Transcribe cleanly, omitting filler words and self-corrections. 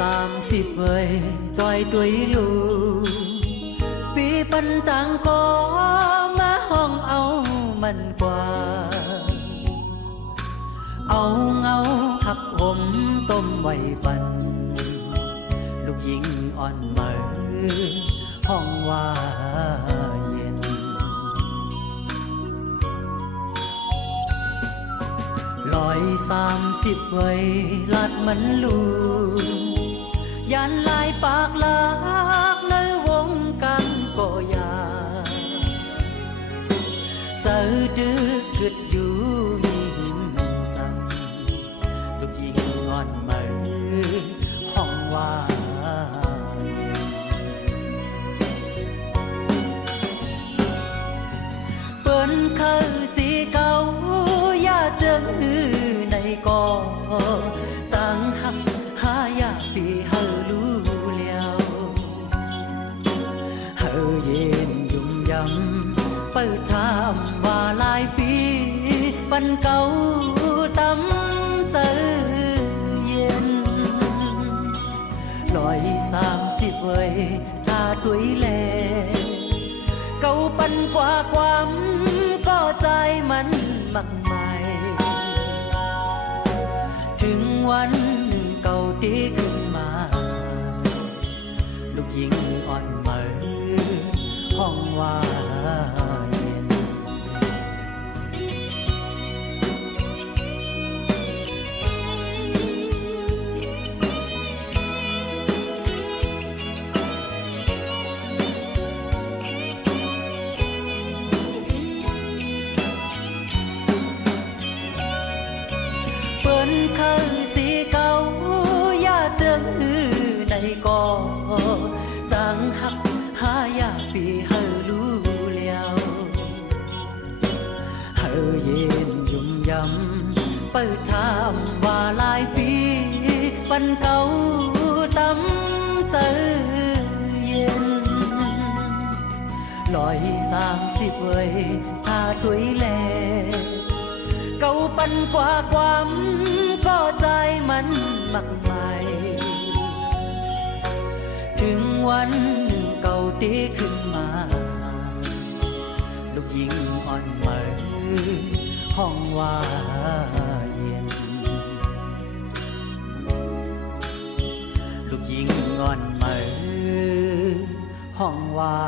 30歲再對路，比奔當歌มาห้องเอามันกว่าเอาเงาหักผมต้มไว้ปันลูกหญิงอ่อนเมอห้องว่าเย็น130ไว้ลาดมันลูยันลายปากลากในวงกันก็ยาเจอดึกกึดอยู่มีหิมจังลูกหญิงอ่อนเมอห้องว่าเปิ้นคือสีเก่าอย่าเจอในก่อตั้งหักหายาปีเฮารู้แล้วเฮาเย็นยุ่มยำเปิดทำว่าหลายปีปันเก่าตำเจอเย็น130เว้ยถ้าตุยแลเก่าปันกว่าความก็ใจมันมักใหม่ถึงวันหนึ่งเก่าตีขึ้นมาลูกหญิงอ่อนเมอห้องว่าเย็นเปิ้นคือสีเก่าอย่าเจอในก่อตั้งหักหายาปีเฮารู้แล้วเฮาเย็นยุ่มยำเปิดทำว่าหลายปีปันเก่าตำเจอเย็น130เว้ยถ้าตุยแลเก่าปันกว่าความก็ใจมันมักใหม่ถึงวันหนึ่งเก่าตีขึ้นมาลูกหญิงอ่อนเมอห้องว่าเย็นลูกหญิงอ่อนเมอห้องว่า